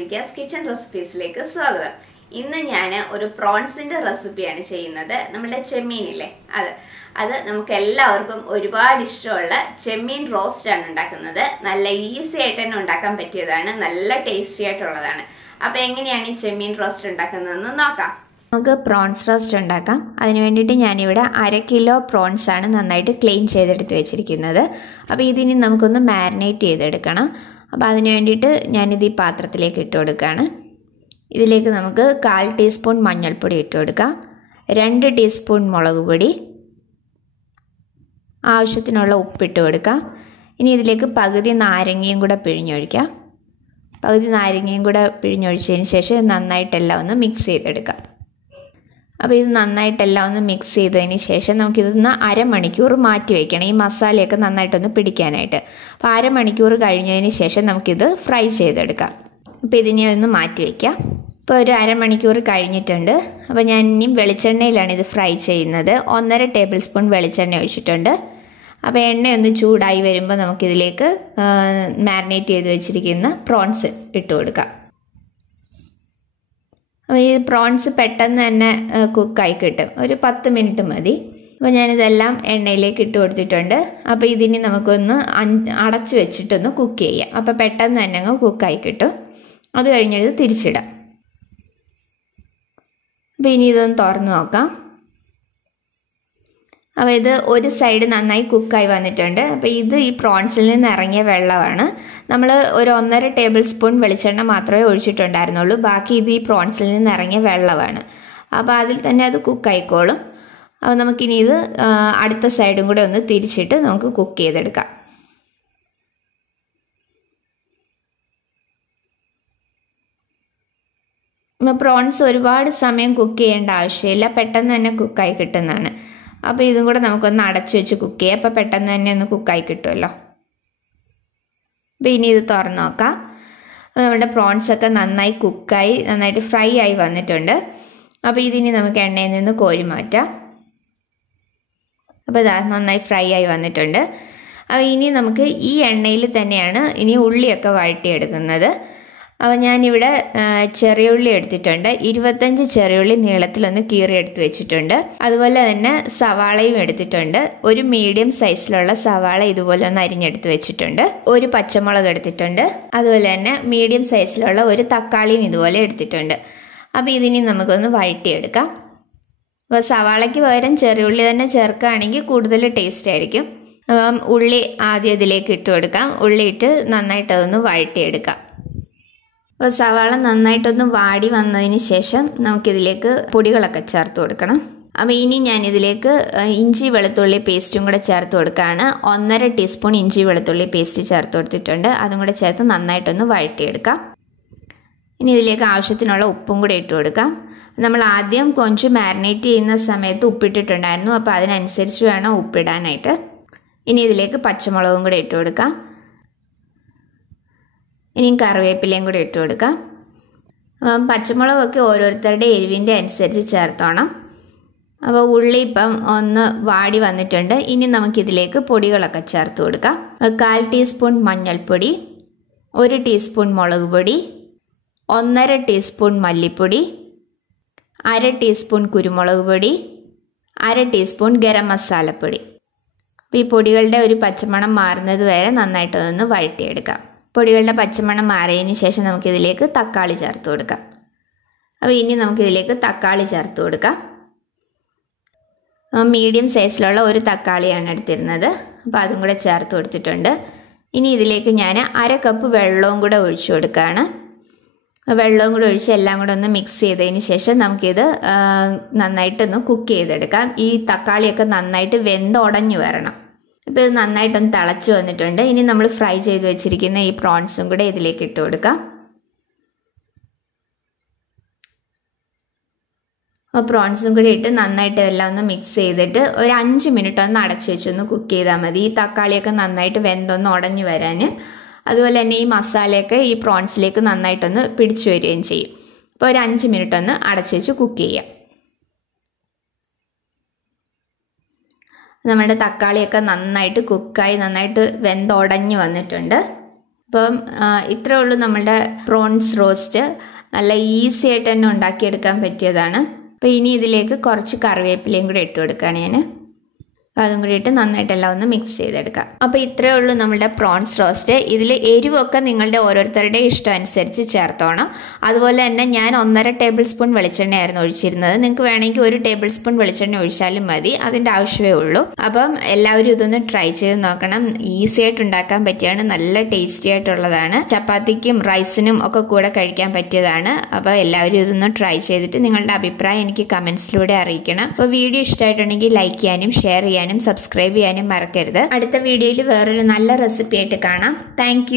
Devika's Kitchen Recipes like സ്വാഗതം. ഇന്ന് ഞാൻ ഒരു പ്രോൺസിന്റെ റെസിപ്പിയാണ് ചെയ്യുന്നത്. നമ്മുടെ ചെമ്മീനില്ലേ അത് നമുക്ക് എല്ലാവർക്കും ഒരുപാട് ഇഷ്ടമുള്ള ചെമ്മീൻ റോസ്റ്റ് ആണ് ഉണ്ടാക്കുന്നത്. നല്ല ഈസി ആയിട്ട് തന്നെ ഉണ്ടാക്കാൻ പറ്റിയതാണ്. നല്ല ടേസ്റ്റി ആയിട്ടുള്ളതാണ്. അപ്പോൾ എങ്ങനെയാണ് ഈ ചെമ്മീൻ റോസ്റ്റ് ഉണ്ടാക്കുന്നതെന്ന് നോക്കാം. നമുക്ക് പ്രോൺസ് റോസ്റ്റ് ഉണ്ടാക്കാം. അതിന് വേണ്ടിയിട്ട് ഞാനിവിടെ 1/2 കിലോ പ്രോൺസ് ആണ് നന്നായിട്ട് ക്ലീൻ ചെയ്തെടുത്ത് വെച്ചിരിക്കുന്നത്. അപ്പോൾ ഇതിനി നമുക്കൊന്ന് മാരിനേറ്റ് ചെയ്തെടുക്കണം. അപ്പോൾ അതിന് വേണ്ടിയിട്ട് ഞാനിത് ഈ പാത്രത്തിലേക്ക് ഇട്ട് കൊടുക്കുകയാണ്. ഇതിലേക്ക് നമുക്ക് 1/4 ടീസ്പൂൺ മഞ്ഞൾപ്പൊടി ഇട്ട് കൊടുക്കാം, 2 ടീസ്പൂൺ മുളക് പൊടി, ആവശ്യത്തിനുള്ള ഉപ്പിട്ട് കൊടുക്കാം. ഇനി ഇതിലേക്ക് പകുതി നാരങ്ങയും കൂടെ പിഴിഞ്ഞൊഴിക്കാം. പകുതി നാരങ്ങയും കൂടെ പിഴിഞ്ഞൊഴിച്ചതിന് ശേഷം നന്നായിട്ടെല്ലാം ഒന്ന് മിക്സ് ചെയ്തെടുക്കാം. അപ്പോൾ ഇത് നന്നായിട്ടെല്ലാം ഒന്ന് മിക്സ് ചെയ്തതിന് ശേഷം നമുക്കിതൊന്ന് അരമണിക്കൂർ മാറ്റി വയ്ക്കണം, ഈ മസാലയൊക്കെ നന്നായിട്ടൊന്ന് പിടിക്കാനായിട്ട്. അപ്പോൾ അരമണിക്കൂർ കഴിഞ്ഞതിന് ശേഷം നമുക്കിത് ഫ്രൈ ചെയ്തെടുക്കാം. അപ്പോൾ ഇതിനെ ഒന്ന് മാറ്റി വയ്ക്കാം. ഇപ്പോൾ ഒരു അരമണിക്കൂർ കഴിഞ്ഞിട്ടുണ്ട്. അപ്പോൾ ഞാൻ ഇനിയും വെളിച്ചെണ്ണയിലാണ് ഇത് ഫ്രൈ ചെയ്യുന്നത്. 1.5 ടേബിൾ സ്പൂൺ വെളിച്ചെണ്ണ ഒഴിച്ചിട്ടുണ്ട്. അപ്പോൾ എണ്ണയൊന്ന് ചൂടായി വരുമ്പോൾ നമുക്കിതിലേക്ക് മാരിനേറ്റ് ചെയ്ത് വെച്ചിരിക്കുന്ന പ്രോൺസ് ഇട്ട് കൊടുക്കാം. അപ്പോൾ ഈ പ്രോൺസ് പെട്ടെന്ന് തന്നെ കുക്കായി കിട്ടും, ഒരു 10 മിനിറ്റ് മതി. അപ്പോൾ ഞാനിതെല്ലാം എണ്ണയിലേക്ക് ഇട്ട് കൊടുത്തിട്ടുണ്ട്. അപ്പോൾ ഇതിനി നമുക്കൊന്ന് അടച്ച് വെച്ചിട്ടൊന്ന് കുക്ക് ചെയ്യാം. അപ്പോൾ പെട്ടെന്ന് തന്നെ അങ്ങ് കുക്കായി കിട്ടും. അത് കഴിഞ്ഞിട്ട് തിരിച്ചിടാം. അപ്പോൾ ഇനി ഇതൊന്ന് തുറന്ന് നോക്കാം. അപ്പോൾ ഇത് ഒരു സൈഡ് നന്നായി കുക്കായി വന്നിട്ടുണ്ട്. അപ്പോൾ ഇത് ഈ പ്രോൺസിൽ നിന്ന് ഇറങ്ങിയ വെള്ളമാണ്. നമ്മൾ ഒരു 1.5 ടേബിൾ സ്പൂൺ വെളിച്ചെണ്ണ മാത്രമേ ഒഴിച്ചിട്ടുണ്ടായിരുന്നുള്ളൂ. ബാക്കി ഇത് ഈ പ്രോൺസിൽ നിന്ന് ഇറങ്ങിയ വെള്ളമാണ്. അപ്പോൾ അതിൽ തന്നെ അത് കുക്കായിക്കോളും. അപ്പോൾ നമുക്കിനി ഇത് അടുത്ത സൈഡും കൂടെ ഒന്ന് തിരിച്ചിട്ട് നമുക്ക് കുക്ക് ചെയ്തെടുക്കാം. പ്രോൺസ് ഒരുപാട് സമയം കുക്ക് ചെയ്യേണ്ട ആവശ്യമില്ല, പെട്ടെന്ന് തന്നെ കുക്കായി കിട്ടുന്നതാണ്. അപ്പോൾ ഇതും കൂടെ നമുക്കൊന്ന് അടച്ചു വെച്ച് കുക്ക് ചെയ്യാം. അപ്പോൾ പെട്ടെന്ന് തന്നെ ഒന്ന് കുക്കായി കിട്ടുമല്ലോ. അപ്പോൾ ഇനി ഇത് തുറന്ന് നോക്കാം. അപ്പോൾ നമ്മുടെ പ്രോൺസൊക്കെ നന്നായി കുക്കായി നന്നായിട്ട് ഫ്രൈ ആയി വന്നിട്ടുണ്ട്. അപ്പോൾ ഇതിനി നമുക്ക് എണ്ണയിൽ നിന്ന് കോരി മാറ്റാം. അപ്പോൾ ഇതാ നന്നായി ഫ്രൈ ആയി വന്നിട്ടുണ്ട്. അപ്പോൾ ഇനി നമുക്ക് ഈ എണ്ണയിൽ തന്നെയാണ് ഇനി ഉള്ളിയൊക്കെ വഴറ്റിയെടുക്കുന്നത്. അപ്പോൾ ഞാനിവിടെ ചെറിയ ഉള്ളി എടുത്തിട്ടുണ്ട്. 25 ചെറിയ ഉള്ളി നീളത്തിലൊന്ന് കീറി എടുത്ത് വെച്ചിട്ടുണ്ട്. അതുപോലെ തന്നെ സവാളയും എടുത്തിട്ടുണ്ട്. ഒരു മീഡിയം സൈസിലുള്ള സവാള ഇതുപോലെ ഒന്ന് അരിഞ്ഞെടുത്ത് വെച്ചിട്ടുണ്ട്. ഒരു പച്ചമുളക് എടുത്തിട്ടുണ്ട്. അതുപോലെ തന്നെ മീഡിയം സൈസിലുള്ള ഒരു തക്കാളിയും ഇതുപോലെ എടുത്തിട്ടുണ്ട്. അപ്പോൾ ഇതിനി നമുക്കൊന്ന് വഴറ്റിയെടുക്കാം. അപ്പോൾ സവാളയ്ക്ക് പകരം ചെറിയ ഉള്ളി തന്നെ ചേർക്കുകയാണെങ്കിൽ കൂടുതൽ ടേസ്റ്റ് ആയിരിക്കും. ഉള്ളി ആദ്യം ഇതിലേക്ക് ഇട്ട് കൊടുക്കാം. ഉള്ളി ഇട്ട് നന്നായിട്ട് അതൊന്ന് വഴറ്റിയെടുക്കാം. അപ്പോൾ സവാള നന്നായിട്ടൊന്ന് വാടി വന്നതിന് ശേഷം നമുക്കിതിലേക്ക് പൊടികളൊക്കെ ചേർത്ത് കൊടുക്കണം. അപ്പോൾ ഇനി ഞാനിതിലേക്ക് ഇഞ്ചി വെളുത്തുള്ളി പേസ്റ്റും കൂടെ ചേർത്ത് കൊടുക്കുകയാണ്. 1.5 ടീസ്പൂൺ ഇഞ്ചി വെളുത്തുള്ളി പേസ്റ്റ് ചേർത്ത് കൊടുത്തിട്ടുണ്ട്. അതും കൂടെ ചേർത്ത് നന്നായിട്ടൊന്ന് വഴറ്റിയെടുക്കാം. ഇനി ഇതിലേക്ക് ആവശ്യത്തിനുള്ള ഉപ്പും കൂടെ ഇട്ട് കൊടുക്കാം. നമ്മൾ ആദ്യം കൊഞ്ച് മാരിനേറ്റ് ചെയ്യുന്ന സമയത്ത് ഉപ്പിട്ടിട്ടുണ്ടായിരുന്നു. അപ്പോൾ അതിനനുസരിച്ച് വേണം ഉപ്പിടാനായിട്ട്. ഇനി ഇതിലേക്ക് പച്ചമുളകും കൂടെ ഇട്ട് കൊടുക്കാം. ഇനിയും കറിവേപ്പിലയും കൂടി ഇട്ട് കൊടുക്കാം. പച്ചമുളകൊക്കെ ഓരോരുത്തരുടെ എരിവിൻ്റെ അനുസരിച്ച് ചേർത്തോണം. അപ്പോൾ ഉള്ളി ഇപ്പം ഒന്ന് വാടി വന്നിട്ടുണ്ട്. ഇനി നമുക്കിതിലേക്ക് പൊടികളൊക്കെ ചേർത്ത് കൊടുക്കാം. 1/4 ടീസ്പൂൺ മഞ്ഞൾപ്പൊടി, 1 ടീസ്പൂൺ മുളക് പൊടി, 1.5 ടീസ്പൂൺ മല്ലിപ്പൊടി, 1/2 ടീസ്പൂൺ കുരുമുളക് പൊടി, 1/2 ടീസ്പൂൺ ഗരം മസാലപ്പൊടി. അപ്പോൾ ഈ പൊടികളുടെ ഒരു പച്ചമണം മാറുന്നത് വരെ നന്നായിട്ടൊന്ന് വഴറ്റിയെടുക്കാം. പൊടികളുടെ പച്ചമണം മാറിയതിന് ശേഷം നമുക്കിതിലേക്ക് തക്കാളി ചേർത്ത് കൊടുക്കാം. അപ്പോൾ ഇനി നമുക്കിതിലേക്ക് തക്കാളി ചേർത്ത് കൊടുക്കാം. മീഡിയം സൈസിലുള്ള ഒരു തക്കാളിയാണ് എടുത്തിരുന്നത്. അപ്പോൾ അതും കൂടെ ചേർത്ത് കൊടുത്തിട്ടുണ്ട്. ഇനി ഇതിലേക്ക് ഞാൻ 1/2 കപ്പ് വെള്ളവും കൂടെ ഒഴിച്ചു കൊടുക്കുകയാണ്. വെള്ളവും കൂടെ ഒഴിച്ച് എല്ലാം കൂടെ ഒന്ന് മിക്സ് ചെയ്തതിന് ശേഷം നമുക്കിത് നന്നായിട്ടൊന്ന് കുക്ക് ചെയ്തെടുക്കാം. ഈ തക്കാളിയൊക്കെ നന്നായിട്ട് വെന്തുടഞ്ഞു വരണം. ഇപ്പോൾ ഇത് നന്നായിട്ടൊന്ന് തിളച്ച് വന്നിട്ടുണ്ട്. ഇനി നമ്മൾ ഫ്രൈ ചെയ്ത് വെച്ചിരിക്കുന്ന ഈ പ്രോൺസും കൂടെ ഇതിലേക്ക് ഇട്ട് കൊടുക്കാം. അപ്പോൾ പ്രോൺസും കൂടി ഇട്ട് നന്നായിട്ട് എല്ലാം ഒന്ന് മിക്സ് ചെയ്തിട്ട് ഒരു 5 മിനിറ്റ് ഒന്ന് അടച്ചു വെച്ചൊന്ന് കുക്ക് ചെയ്താൽ മതി. ഈ തക്കാളിയൊക്കെ നന്നായിട്ട് വെന്തൊന്ന് ഉടഞ്ഞു വരാൻ. അതുപോലെ തന്നെ ഈ മസാലയൊക്കെ ഈ പ്രോൺസിലേക്ക് നന്നായിട്ടൊന്ന് പിടിച്ചു വരികയും ചെയ്യും. അപ്പോൾ ഒരു 5 മിനിറ്റ് ഒന്ന് അടച്ചു വെച്ച് കുക്ക് ചെയ്യാം. നമ്മുടെ തക്കാളിയൊക്കെ നന്നായിട്ട് കുക്കായി നന്നായിട്ട് വെന്തുടഞ്ഞു വന്നിട്ടുണ്ട്. അപ്പം ഇത്രയേ ഉള്ളൂ നമ്മളുടെ പ്രോൺസ് റോസ്റ്റ്. നല്ല ഈസി ആയിട്ട് തന്നെ ഉണ്ടാക്കിയെടുക്കാൻ പറ്റിയതാണ്. അപ്പോൾ ഇനി ഇതിലേക്ക് കുറച്ച് കറിവേപ്പിലയും കൂടി ഇട്ട് കൊടുക്കുകയാണ് ഞാൻ. അതും കൂടി ഇട്ട് നന്നായിട്ടെല്ലാം ഒന്ന് മിക്സ് ചെയ്തെടുക്കാം. അപ്പോൾ ഇത്രയേ ഉള്ളൂ നമ്മുടെ പ്രോൺസ് റോസ്റ്റ്. ഇതിൽ എരിവൊക്കെ നിങ്ങളുടെ ഓരോരുത്തരുടെ ഇഷ്ടം അനുസരിച്ച് ചേർത്തോണം. അതുപോലെ തന്നെ ഞാൻ 1.5 ടേബിൾ സ്പൂൺ വെളിച്ചെണ്ണയായിരുന്നു ഒഴിച്ചിരുന്നത്. നിങ്ങൾക്ക് വേണമെങ്കിൽ 1 ടേബിൾ സ്പൂൺ വെളിച്ചെണ്ണ ഒഴിച്ചാലും മതി, അതിൻ്റെ ആവശ്യമേ ഉള്ളൂ. അപ്പം എല്ലാവരും ഇതൊന്ന് ട്രൈ ചെയ്ത് നോക്കണം. ഈസി ആയിട്ട് ഉണ്ടാക്കാൻ പറ്റിയാണ്, നല്ല ടേസ്റ്റി ആയിട്ടുള്ളതാണ്. ചപ്പാത്തിക്കും റൈസിനും ഒക്കെ കൂടെ കഴിക്കാൻ പറ്റിയതാണ്. അപ്പോൾ എല്ലാവരും ഇതൊന്ന് ട്രൈ ചെയ്തിട്ട് നിങ്ങളുടെ അഭിപ്രായം എനിക്ക് കമൻസിലൂടെ അറിയിക്കണം. അപ്പോൾ വീഡിയോ ഇഷ്ടമായിട്ടുണ്ടെങ്കിൽ ലൈക്ക് ചെയ്യാനും ഷെയർ ചെയ്യാനും സബ്സ്ക്രൈബ് ചെയ്യാനും മറക്കരുത്. അടുത്ത വീഡിയോയിൽ വേറൊരു നല്ല റെസിപ്പി ആയിട്ട് കാണാം. താങ്ക്